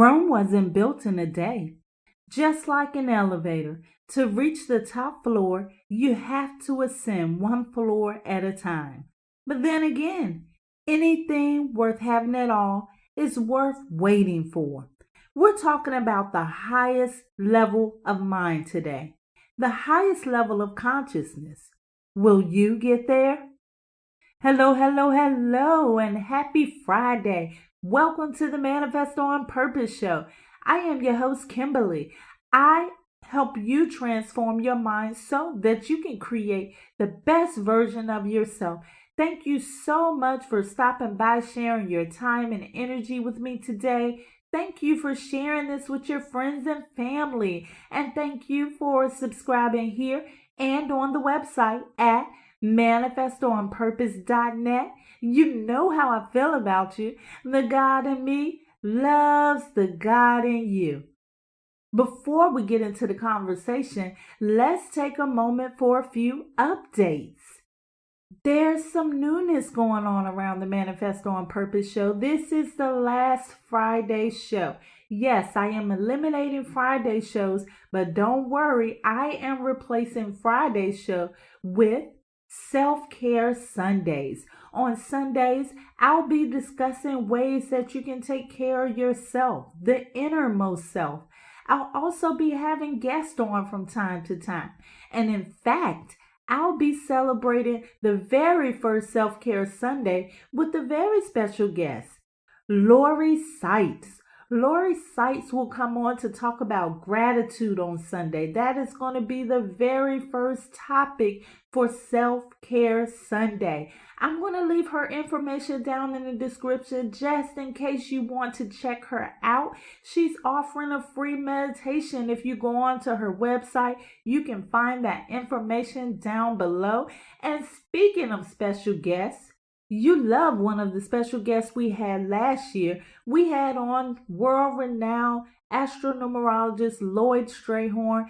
Rome wasn't built in a day. Just like an elevator, to reach the top floor, you have to ascend one floor at a time. But then again, anything worth having at all is worth waiting for. We're talking about the highest level of mind today, the highest level of consciousness. Will you get there? Hello, hello, hello, and happy Friday. Welcome to the Manifesto on Purpose show. I am your host, Kimberly. I help you transform your mind so that you can create the best version of yourself. Thank you so much for stopping by, sharing your time and energy with me today. Thank you for sharing this with your friends and family. And thank you for subscribing here and on the website at manifestoonpurpose.net. You know how I feel about you. The God in me loves the God in you. Before we get into the conversation, let's take a moment for a few updates. There's some newness going on around the Manifesto on Purpose show. This is the last Friday show. Yes, I am eliminating Friday shows, but don't worry, I am replacing Friday show with Self-Care Sundays. On Sundays, I'll be discussing ways that you can take care of yourself, the innermost self. I'll also be having guests on from time to time. And in fact, I'll be celebrating the very first Self-Care Sunday with a very special guest, Saitz. Saitz will come on to talk about gratitude on Sunday. That is going to be the very first topic for Self-Care Sunday. I'm going to leave her information down in the description just in case you want to check her out. She's offering a free meditation. If you go on to her website, you can find that information down below. And speaking of special guests, you love one of the special guests we had last year. We had on world-renowned Astro-Numerologist Lloyd Strayhorn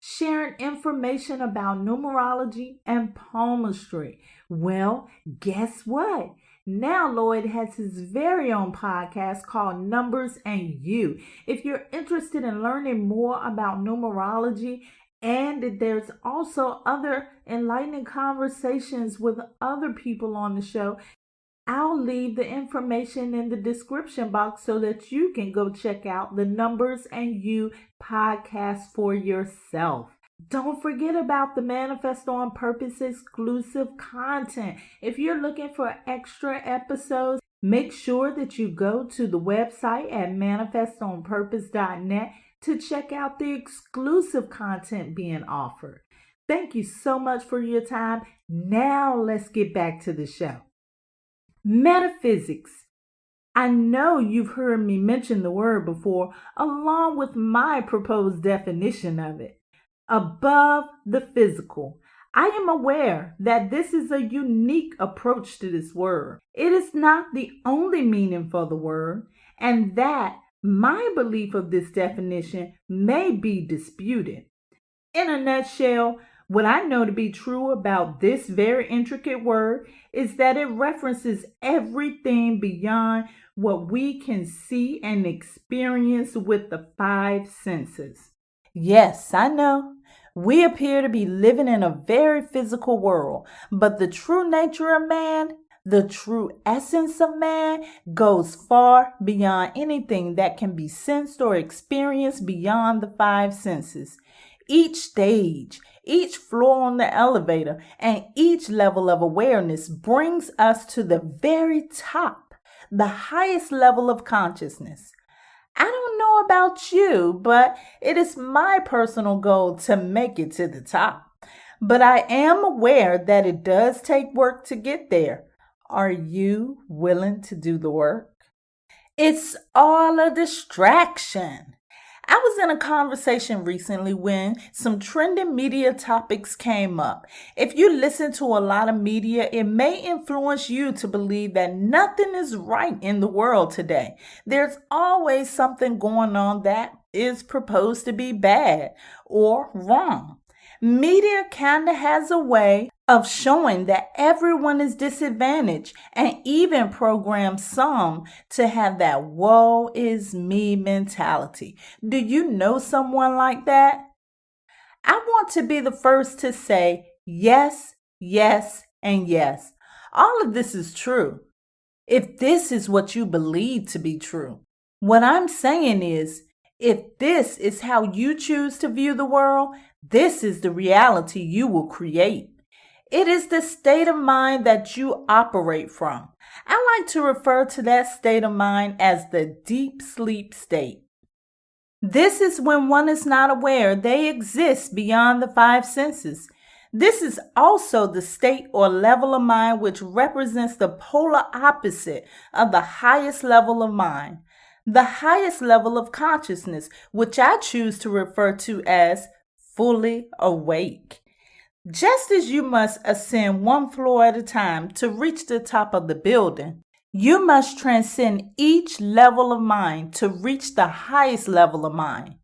sharing information about numerology and palmistry. Well, guess what? Now Lloyd has his very own podcast called Numbers and You. If you're interested in learning more about numerology, and there's also other enlightening conversations with other people on the show, I'll leave the information in the description box so that you can go check out the Numbers and You podcast for yourself. Don't forget about the Manifesto on Purpose exclusive content. If you're looking for extra episodes, make sure that you go to the website at manifestoonpurpose.net to check out the exclusive content being offered. Thank you so much for your time. Now let's get back to the show. Metaphysics. I know you've heard me mention the word before, along with my proposed definition of it. Above the physical. I am aware that this is a unique approach to this word. It is not the only meaning for the word, and that my belief of this definition may be disputed. In a nutshell, what I know to be true about this very intricate word is that it references everything beyond what we can see and experience with the five senses. Yes, I know. We appear to be living in a very physical world, but the true nature of man, the true essence of man, goes far beyond anything that can be sensed or experienced beyond the five senses. Each stage, each floor on the elevator, and each level of awareness brings us to the very top, the highest level of consciousness. I don't know about you, but it is my personal goal to make it to the top. But I am aware that it does take work to get there. Are you willing to do the work? It's all a distraction. I was in a conversation recently when some trending media topics came up. If you listen to a lot of media, it may influence you to believe that nothing is right in the world today. There's always something going on that is proposed to be bad or wrong. Media kind of has a way of showing that everyone is disadvantaged, and even program some to have that woe is me mentality. Do you know someone like that? I want to be the first to say yes, yes, and yes. All of this is true. If this is what you believe to be true, what I'm saying is, if this is how you choose to view the world, this is the reality you will create. It is the state of mind that you operate from. I like to refer to that state of mind as the deep sleep state. This is when one is not aware they exist beyond the five senses. This is also the state or level of mind which represents the polar opposite of the highest level of mind, the highest level of consciousness, which I choose to refer to as fully awake. Just as you must ascend one floor at a time to reach the top of the building, you must transcend each level of mind to reach the highest level of mind.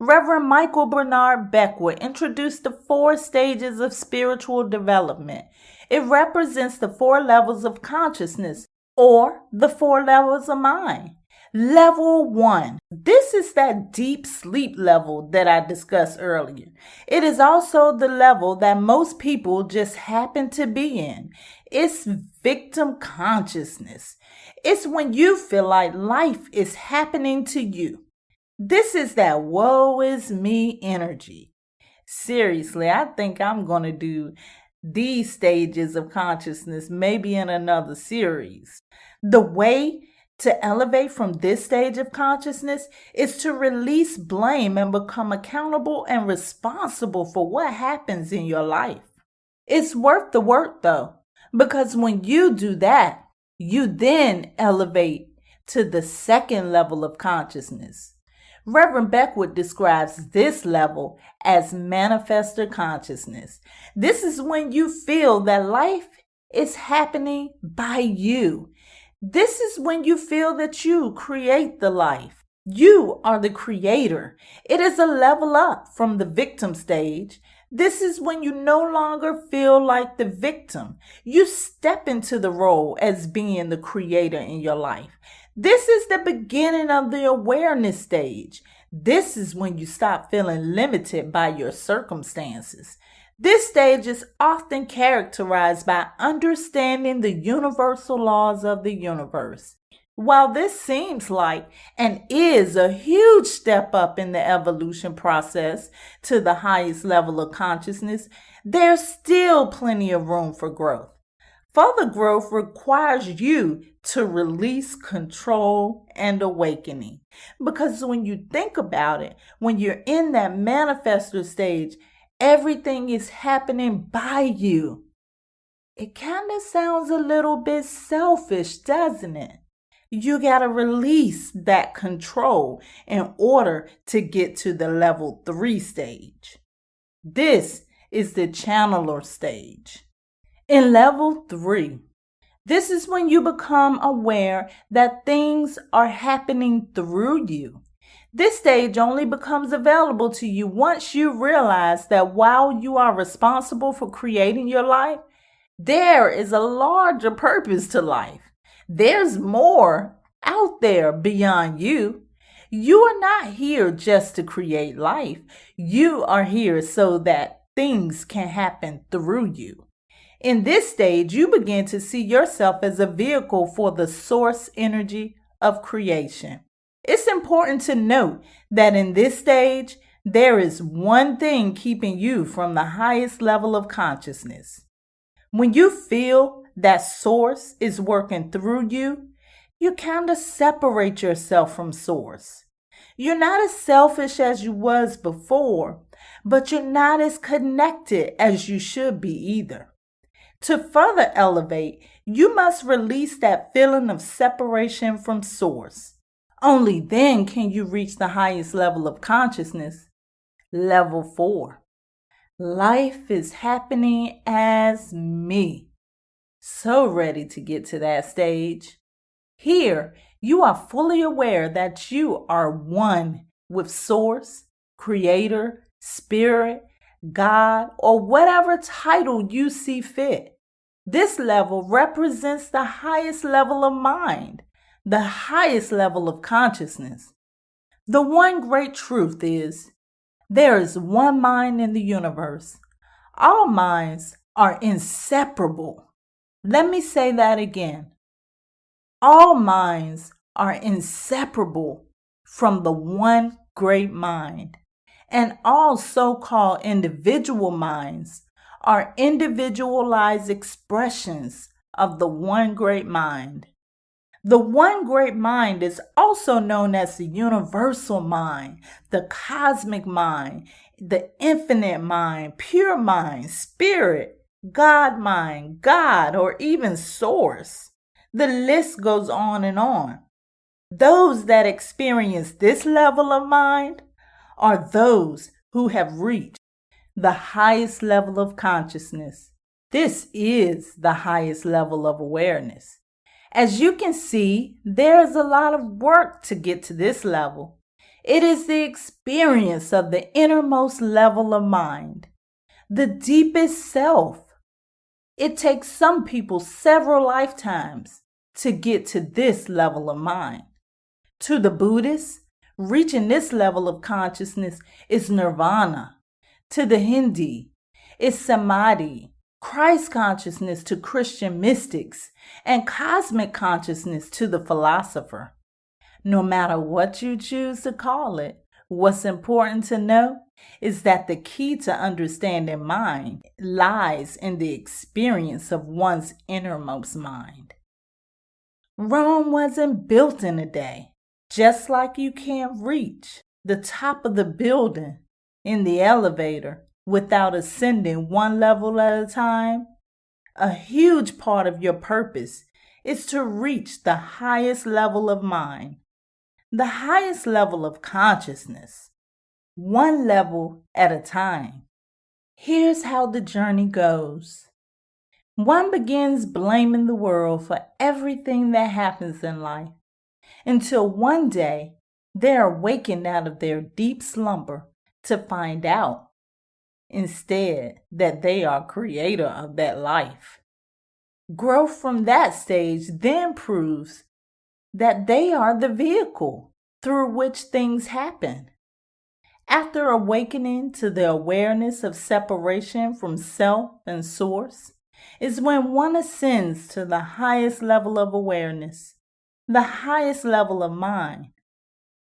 Reverend Michael Bernard Beckwith introduced the 4 stages of spiritual development. It represents the 4 levels of consciousness, or the 4 levels of mind. Level 1. This is that deep sleep level that I discussed earlier. It is also the level that most people just happen to be in. It's victim consciousness. It's when you feel like life is happening to you. This is that woe is me energy. Seriously, I think I'm going to do these stages of consciousness maybe in another series. The way to elevate from this stage of consciousness is to release blame and become accountable and responsible for what happens in your life. It's worth the work though, because when you do that, you then elevate to the second level of consciousness. Reverend Beckwith describes this level as manifestor consciousness. This is when you feel that life is happening by you. This is when you feel that you create the life. You are the creator. It is a level up from the victim stage. This is when you no longer feel like the victim. You step into the role as being the creator in your life. This is the beginning of the awareness stage. This is when you stop feeling limited by your circumstances. This stage is often characterized by understanding the universal laws of the universe. While this seems like and is a huge step up in the evolution process to the highest level of consciousness, there's still plenty of room for growth. Further growth requires you to release control and awakening. Because when you think about it, when you're in that manifestor stage, everything is happening by you. It kind of sounds a little bit selfish, doesn't it? You got to release that control in order to get to the level 3 stage. This is the channeler stage. In level 3, this is when you become aware that things are happening through you. This stage only becomes available to you once you realize that while you are responsible for creating your life, there is a larger purpose to life. There's more out there beyond you. You are not here just to create life. You are here so that things can happen through you. In this stage, you begin to see yourself as a vehicle for the source energy of creation. It's important to note that in this stage, there is one thing keeping you from the highest level of consciousness. When you feel that source is working through you, you kind of separate yourself from source. You're not as selfish as you was before, but you're not as connected as you should be either. To further elevate, you must release that feeling of separation from source. Only then can you reach the highest level of consciousness, level 4. Life is happening as me. So ready to get to that stage. Here, you are fully aware that you are one with source, creator, spirit, God, or whatever title you see fit. This level represents the highest level of mind, the highest level of consciousness. The one great truth is there is one mind in the universe. All minds are inseparable. Let me say that again. All minds are inseparable from the one great mind, and all so-called individual minds are individualized expressions of the one great mind. The one great mind is also known as the universal mind, the cosmic mind, the infinite mind, pure mind, spirit, God mind, God, or even source. The list goes on and on. Those that experience this level of mind are those who have reached the highest level of consciousness. This is the highest level of awareness. As you can see, there is a lot of work to get to this level. It is the experience of the innermost level of mind, the deepest self. It takes some people several lifetimes to get to this level of mind. To the Buddhists, reaching this level of consciousness is nirvana. To the Hindu, it's samadhi. Christ consciousness to Christian mystics, and cosmic consciousness to the philosopher. No matter what you choose to call it, what's important to know is that the key to understanding mind lies in the experience of one's innermost mind. Rome wasn't built in a day, just like you can't reach the top of the building in the elevator without ascending one level at a time. A huge part of your purpose is to reach the highest level of mind, the highest level of consciousness, one level at a time. Here's how the journey goes. One begins blaming the world for everything that happens in life until one day they're awakened out of their deep slumber to find out instead that they are creator of that life. Growth from that stage then proves that they are the vehicle through which things happen. After awakening to the awareness of separation from self and source is when one ascends to the highest level of awareness, the highest level of mind,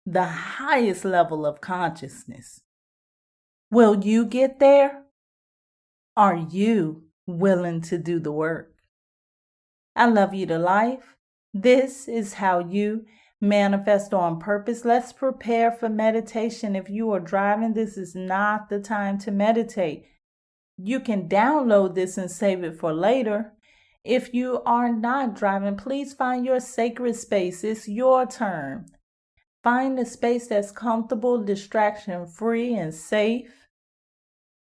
the highest level of consciousness. Will you get there? Are you willing to do the work? I love you to life. This is how you manifest on purpose. Let's prepare for meditation. If you are driving, this is not the time to meditate. You can download this and save it for later. If you are not driving, please find your sacred space. It's your turn. Find a space that's comfortable, distraction-free, and safe.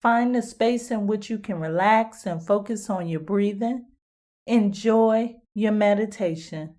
Find a space in which you can relax and focus on your breathing. Enjoy your meditation.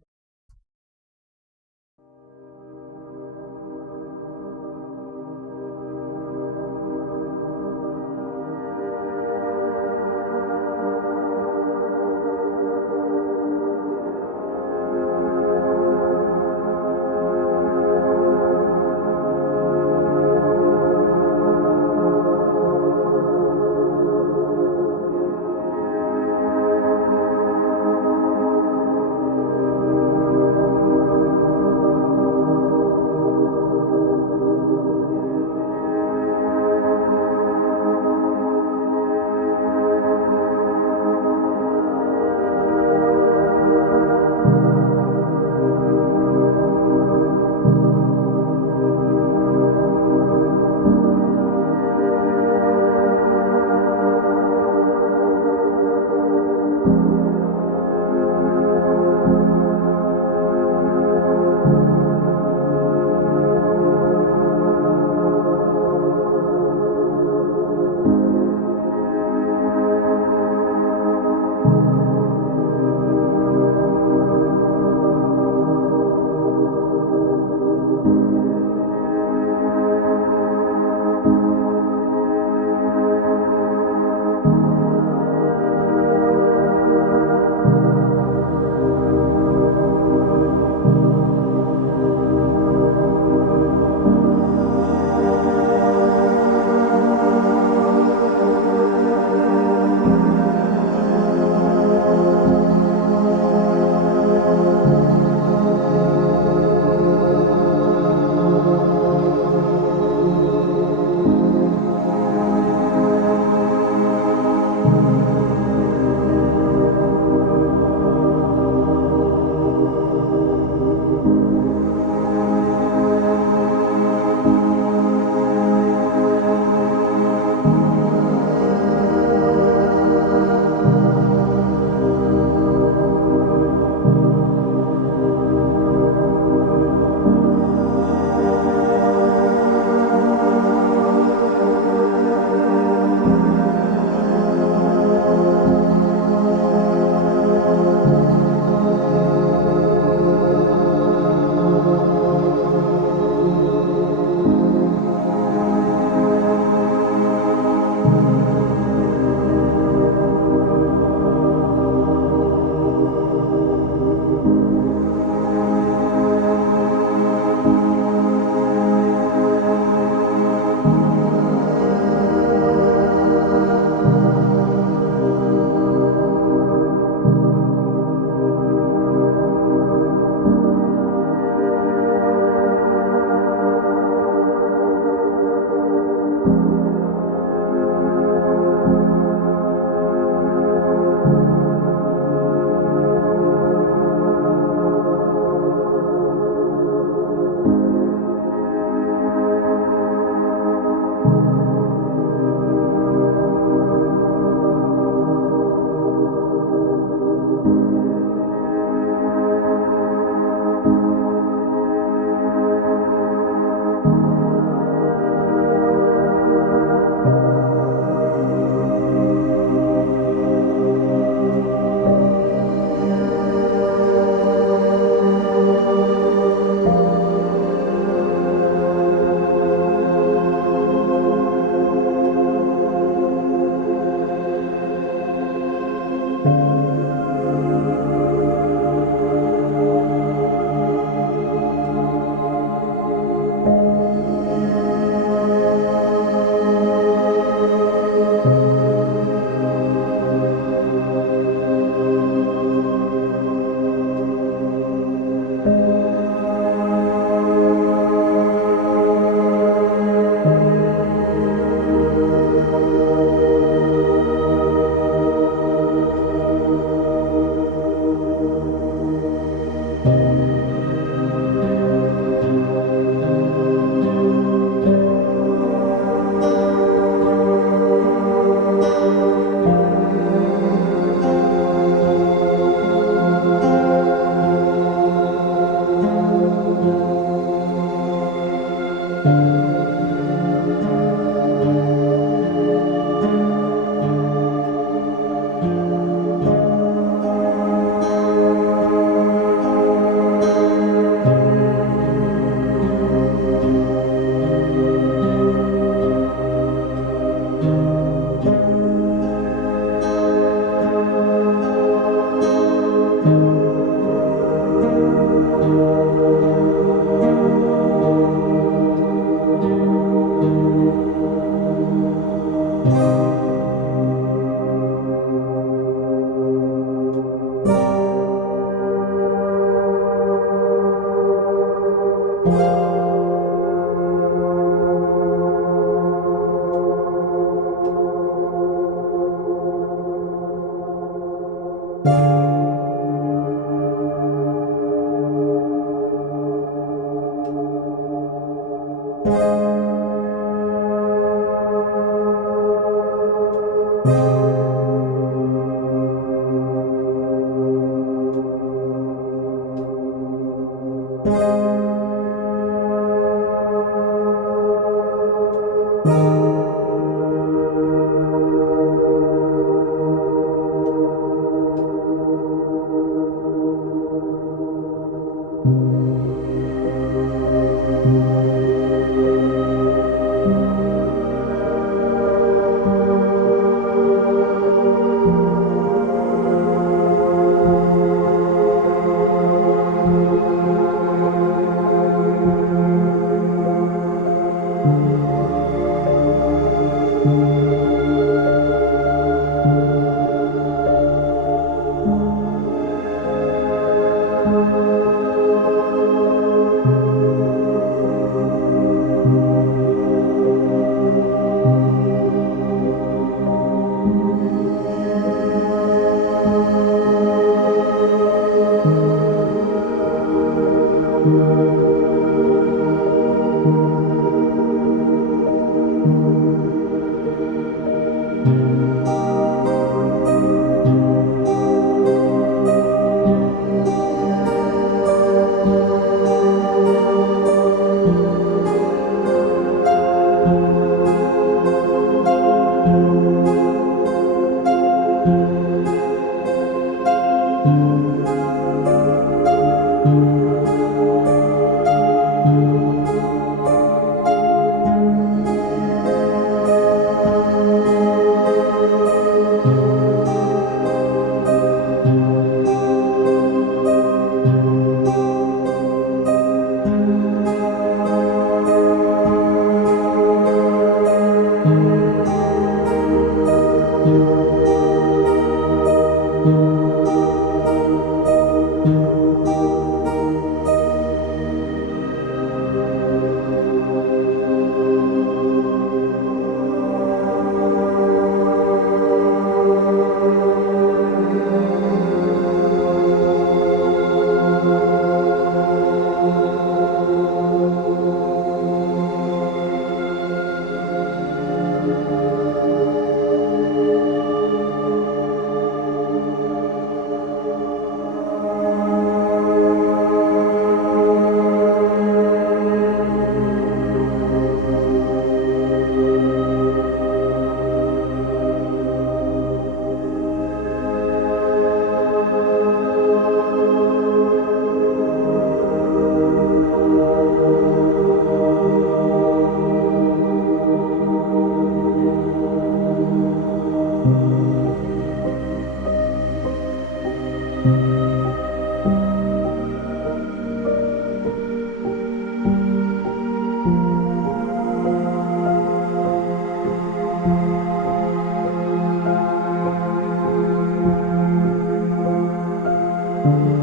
you.